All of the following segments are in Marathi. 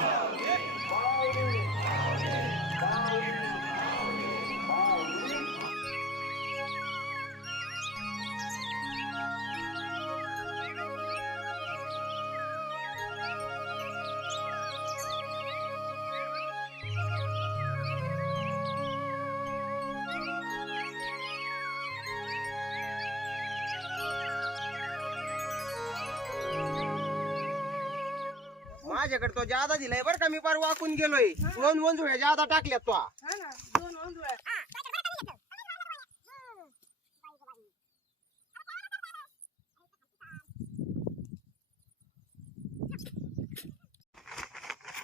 Bravo! माझ्याकडे तो जादा दिलाय बरं का मी पार वाकून गेलोय. दोन वंजुळ्या जादा टाकल्यात तो. हा ना दोन ओंजळ्या.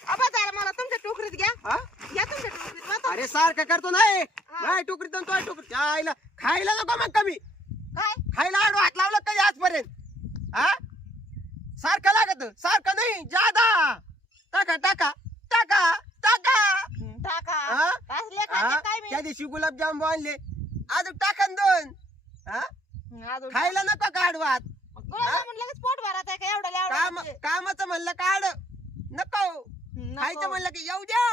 आबा जरा मला तुमच्या टोकरीत घ्या. हा? घ्या तुमच्या टोकरीत. अरे सारखं करतो नाही. नाही टोकरीत तो टोकरीत. खायला खायला नको मग कमी. काय? खायला आडू हात लावला कधी आजपर्यंत हा? सारखं लागत सारखं नाही जादा टाका टाका टाका टाका. टाका. हा? हा? खाते काय त्या दिवशी गुलाबजाम आणले. अजून टाकन दोन. हा? अजून खायला नको काढू हात गुलाबजामुन लगेच पोट भरत आहे का? एवढं काम एवढं कामाचं म्हणलं काढ. नको. खायचं म्हणलं की येऊ द्या.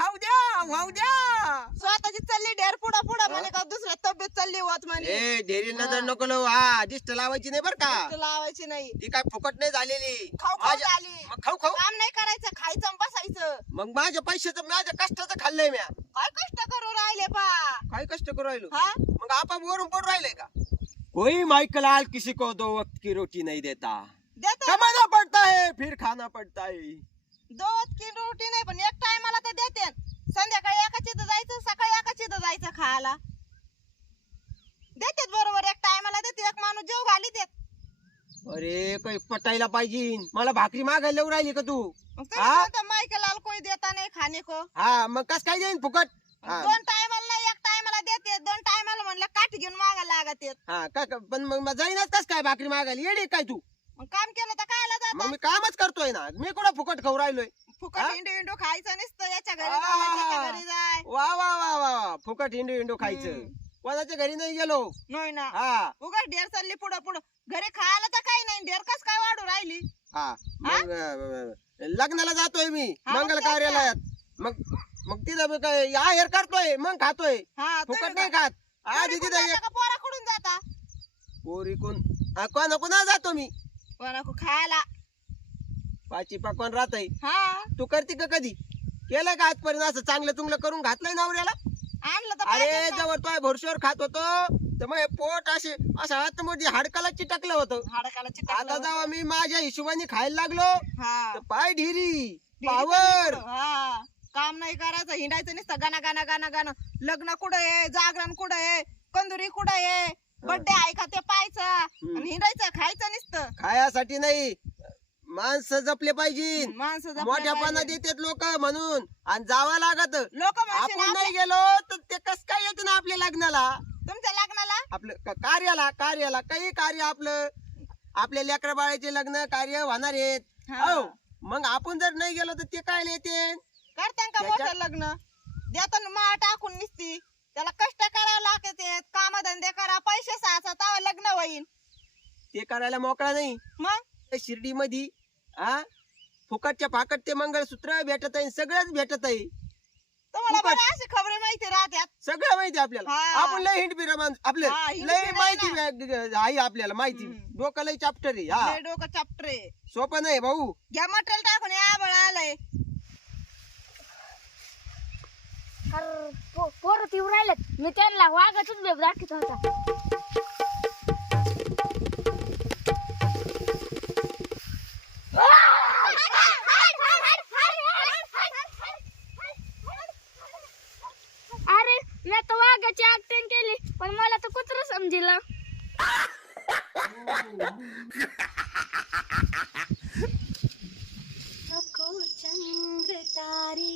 खाऊ द्या वाहू द्या. स्वतःची चालली ढेर पुढं पुढं म्हणे का दुसऱ्या तब्येत चालली होत म्हणे. ए नजर. नको लावू. हा दिष्ट लावायची नाही बर का. लावायची नाही. ती काय फुकट नाही झालेली. खाऊ खाऊ माझ्या- झाली. मग खाऊ खाऊ. काम नाही करायचं खायचं आणि बसायचं. मग माझ्या पैशाचं माझ्या कष्टाचं खाल्लंय म्या. काय कष्ट करू राहिले पा? काय कष्ट करू राहिलो? हा? मग आपण वरून पडून राहिलंय का? कोई माइकल आल किसी को दो वक्त की रोटी नहीं देता। देतो. कमाना पड़ता है फिर खाना पड़ता है। दोन की रोटी नाही पण एक टायमाला तर देते. संध्याकाळी एकाच इथं जायचं सकाळी एकाच इथं जायचं खायला. देतेत बरोबर एक टायमाला देते एक माणूस जेव घाली देत. अरे काही पटायला पाहिजे मला भाकरी मागायला येऊ राहिली का तू? हा? तुम्ही मायकेलाल कोई देता नाही खाणे को. हा मग कस काय देईन फुकट? हा. दोन टायमाला नाही एक टायमाला देते. दोन टायमाला म्हणलं काठी घेऊन मागायला लागत येत हा का का- पण मग मग जाईनच कस काय भाकरी मागायला? येडी काय तू? मग काम केलं तर कायला मग मी कामच करतोय ना. मी कुठं फुकट खाऊ राहिलोय? फुकट? इंडू इंडू खायचं नसतं याच्या घरी आ. जाय त्याच्या घरी जाय. वा वा वा वा वा. फुकट हिंडू हिंडू खायचं. हम्म. कोणाच्या घरी नाही गेलो? नाही ना. हा. उगाच ढेर चालली पुढं पुढं. घरी खायला तर काही नाही. ढेर कस काय वाढू राहिली? हा. मग अं, लग्नाला जातोय मी हा, मग मंगल तेच ना. कार्यालयात. मग मग तिथं मी काय आहेर करतोय मग खातोय. हा फुकट नाही खात. आधी तिथं कुठं एक जाता का पोराकडून जाता? पोरी कोण कोणा कोणा जातो मी? पोराकडून खायला. पाची पाकवान राहतय. हा. तू करते का कधी? केलंय का आजपर्यंत असं चांगलं चुंगलं करून घातलंय नवऱ्याला? आणलं तर अरे ना. जवळ तो भरशीवर खात होतो तर मग हे पोट असे असं आतमध्ये हाडकाला चिटकलं होतं. हाडकाला आता जेव्हा मी माझ्या हिशोबाने खायला लागलो हा. तर पाय ढिरी पावर. हा. काम नाही करायचं हिंडायचं नुसतं गाणं गाणं गाणं गाणं. लग्न कुठं आहे? जागरण कुठं आहे? कंदुरी कुठं आहे? बर्थडे आहे का ते पाहायचं. आणि हिंडायचं खायचं नुसतं. खायासाठी नाही. माणसं जपले पाहिजे. माणसं मोठ्यापणा देतात लोक म्हणून. आणि जावा लागत. लोक आपण नाही गेलो तर ते कस काय येत ना आपल्या लग्नाला? तुमच्या लग्नाला? आपलं क- कार्याला कार्याला काही कार्य आपलं. आपल्या लेकरा बाळाचे लग्न कार्य होणार आहेत. हा. हो. मग आपण जर नाही गेलो तर ते काय येते करता का त्याच्या- मोठं लग्न देताना मा टाकून निसती. त्याला कष्ट करावं लागते. काम धंदे करा पैसे साचा तवा लग्न होईन. ते करायला मोकळा नाही. मग? शिर्डी मध्ये हा फुकटच्या फाकट ते मंगळसूत्र भेटत आहे सगळंच भेटत आहे. तुम्हाला फुकट. बरं अशी खबरी माहिती राहत्यात? सगळं माहिती आपल्याला. हा. आपण लय हिंड बिरा माणूस आपलं हा, लय बिरा माहिती आहे आहे आपल्याला माहिती. हम्म. डोकं लय चाप्टर आहे हा. लय डोकं चापटरे सोपं नाही भाऊ. घ्या मटेरियल टाकून या बळ आलंय. अरे पो- पोरं ती राहिलेत. मी त्यांना वाघाचीच वेब दाखवत होता. अरे मी तर वाघाची ऍक्टिंग केली पण मला तर कुत्र समजिलं. चंद्र तारे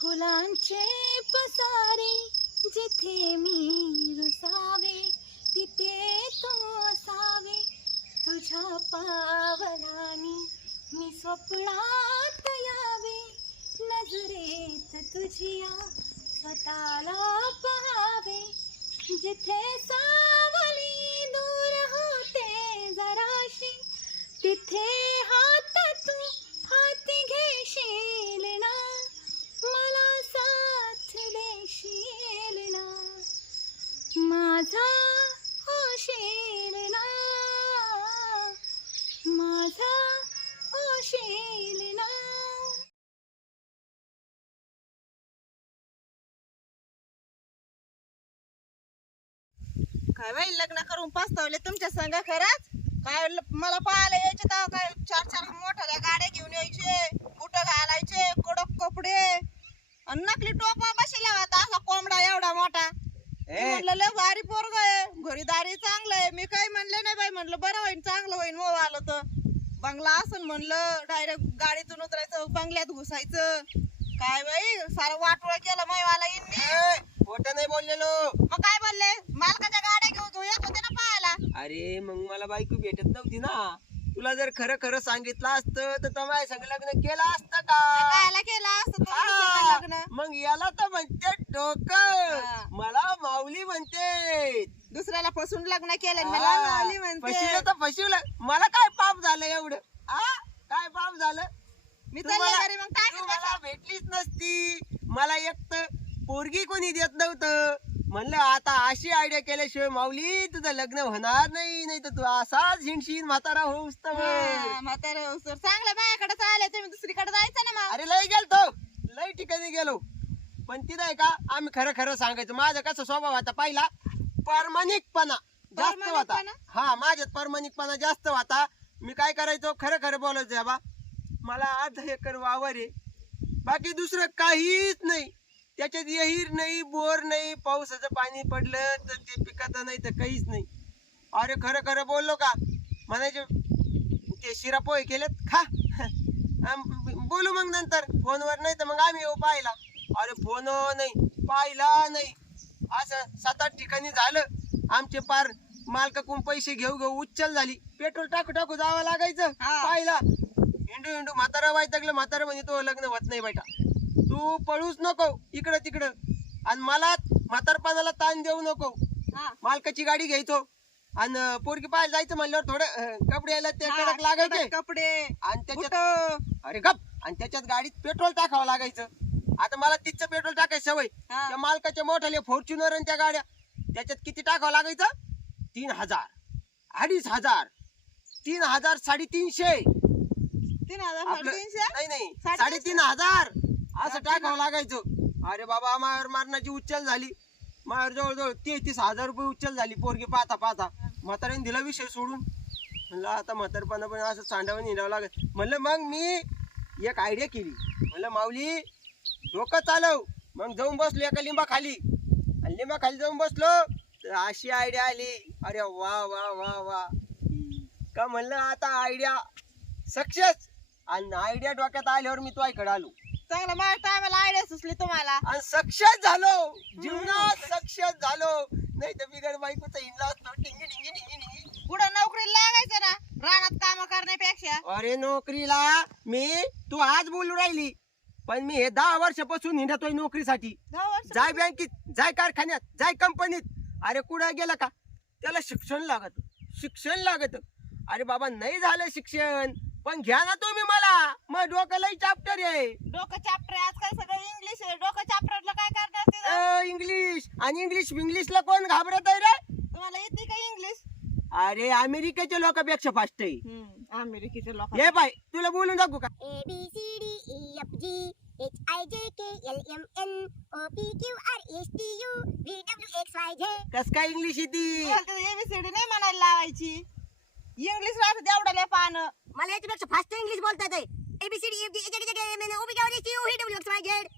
फुलांचे पसारे जिथे मी ना काय बाई लग्न करून पास्तावले तुमच्या संग खरंच? काय मला पाहायला यायचे तर काय चार चार मोठ्या गाड्या घेऊन यायचे बुट घालायचे कडक कपडे. आणि नकली टोपा बसला होता असा कोंबडा एवढा मोठा. मी भारी पोरग आहे. घरी दारी चांगलं आहे. मी काही म्हणले नाही बाई म्हणलं बरं होईन चांगलं होईन मो आलं तर. बंगला असं म्हणलं डायरेक्ट गाडीतून उतरायचं बंगल्यात घुसायचं. काय बाई सारं वाटोळ केलं मैवाला यांनी. ए, खोटं नाही बोललेलो. मग काय बोलले? मालकाच्या गाड्या घेऊन घेऊन येत होते ना पाहायला. अरे मग मला बायको भेटत नव्हती ना. तुला जर खरं खरं सांगितलं असतं तर तो माझ्या संग लग्न केलं असतं का? कायला केलं असतं? हा, लग्न. मग याला तर म्हणते डोकं. हा. मला माऊली म्हणते दुसऱ्याला फसून लग्न केलं आणि मला फसिवलं म्हणते तर फसिवलं मला काय पाप झालं एवढं? आ काय पाप झालं? मी तू चालले मला- घरी मग काय तू मला भेटलीच नसती. मला एक तर पोरगी कोणी देत नव्हतं. म्हणलं आता अशी आयडिया केल्याशिवाय माऊली तुझं लग्न होणार नाही नाही तर तू असाच हिंडशीन म्हातारा होऊस तर हा, म्हातारे हो सर आले तुम्ही दुसरीकडे जायचं ना मग अरे लय गेलतो. लय ठिकाणी गेलो. पण तिथं आहे का आम्ही खरं खरं सांगायचं माझा कसा स्वभाव होता पहिला प्रामाणिकपणा जास्त होता. प्रामाणिकपणा? हा माझ्यात प्रामाणिकपणा जास्त होता. मी काय करायचो खरं खरं बोलायचं बा मला अर्ध एकर वावर आहे. बाकी दुसरं काहीच नाही. त्याच्यात विहीर नाही बोर नाही पावसाचं पाणी पडलं तर ते पिकाचं नाही तर काहीच नाही. अरे खरं खरं बोललो का? म्हणायचे ते शिरा पोहे केलेत खा. बोलू मग नंतर. फोनवर नाही तर मग आम्ही येऊ पाहिला अरे फोन नाही पाहिला नाही. असं सात आठ ठिकाणी झालं. आमचे पार मालकाकडून पैसे घेऊ घेऊ उच्चल झाली. पेट्रोल टाकू टाकू जावं लागायचं. पाहिला. हिंडू हिंडू म्हातारा वायतगलं म्हातारा म्हणे तो लग्न होत नाही बेटा. तू पळूच नको इकडं तिकडं. आणि मला म्हातारपणाला ताण देऊ नको. हा. मालकाची गाडी घ्यायचो. आणि पोरगी पाहायला जायचं म्हणल्यावर थोडं कपडे यायला ते हा, कडक लागायचे. कडक कपडे. आणि त्याच्यात. अरे गप. आणि त्याच्यात गाडीत पेट्रोल टाकावं लागायचं. आता मला तिथचं पेट्रोल टाकायची सवय. हा. त्या मालकाच्या मोठ्याले फॉर्च्युनर आणि त्या गाड्या. त्याच्यात किती टाकावं लागायचं? तीन हजार. अडीच हजार. तीन हजार साडेतीनशे. तीन हजार आपलं साडेतीनशे? नाही नाही. साडेतीनशे? साडेतीन हजार. असं टाकावं लागायचं. अरे बाबा मायावर मारण्याची उच्चल झाली. मायावर जवळजवळ तेहतीस हजार रुपये उच्चल झाली पोरगी पाहता पाहता. म्हाताऱ्याने दिला विषय सोडून. म्हणलं आता म्हातारपणा पण असं सांडावं निघावं लागत म्हणलं मग मी एक आयडिया केली. म्हणलं माऊली डोकं चालव. मग जाऊन बसलो एका लिंबा खाली आणि लिंबा खाली जाऊन बसलो तर अशी आयडिया आली. अरे वा वा वा वा. का म्हणलं आता आयडिया सक्सेस आणि आयडिया डोक्यात आल्यावर मी तुझ्याकडे आलो. चांगलं माझ्या टायमाला आयडिया सुचली तुम्हाला. आणि सक्सेस झालो. जीवनात सक्सेस झालो. नाही तर बिगर बायकोचा हिंडला असतो. डिंगी डिंगी डिंगी पुढे नोकरीला लागायचं ना रानात काम करण्यापेक्षा. अरे नोकरीला मी तू आज बोलू राहिली. पण मी हे दहा वर्षापासून हिंडतोय नोकरीसाठी. दहा वर्ष जाय बँकेत जाय कारखान्यात जाय कंपनीत. अरे कुठं गेला का? त्याला शिक्षण लागत. शिक्षण लागत. अरे बाबा नाही झालं शिक्षण. पण घ्या ना तुम्ही मला. मग डोकं लई चाप्टर आहे. डोकं चाप्टर आजकाल सगळं इंग्लिश आहे. डोकं चाप्टरला काय करणार ते अ, इंग्लिश आणि इंग्लिश इंग्लिशला कोण घाबरत आहे रे? तुम्हाला येते का इंग्लिश अरे अमेरिकेच्या लोकांपेक्षा फास्ट आहे. अमेरिकेचे लोक ये बाय तुला बोलून दाखवू का? A B C D E F G H I J K L M N O P Q R S T U V W X Y Z. कस काय इंग्लिश येते? एबीसीडी नाही म्हणायला लावायची. इंग्लिश राहते तेवढं पानं. मला याच्यापेक्षा फास्ट इंग्लिश बोलता येते एबीसीडी एफ जी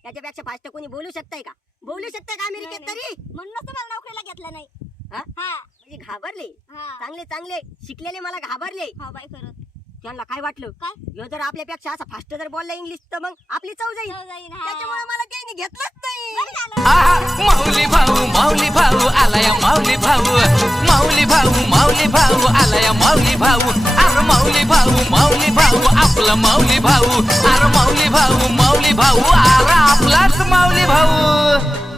याच्यापेक्षा फास्ट कोणी बोलू शकताय का? बोलू शकताय का अमेरिकेत तरी? म्हणूनच तुम्हाला नोकरीला घेतलं नाही. हा? म्हणजे घाबरले. चांगले चांगले. शिकलेले मला घाबरले. हा त्यांना काय वाटलं? काय? ह्यो जर आपल्यापेक्षा असं फास्ट जर बोलला इंग्लिश तर मग आपली चव जाईल. त्याच्यामुळे मला त्यांनी घेतलंच नाही. भाऊ माऊली भाऊ आलाय माऊली भाऊ. माऊली भाऊ माऊली भाऊ आलाया माऊली भाऊ. आर माऊली भाऊ माऊली भाऊ आपला माऊली भाऊ. आर माऊली भाऊ माऊली भाऊ आर आपलाच माऊली भाऊ.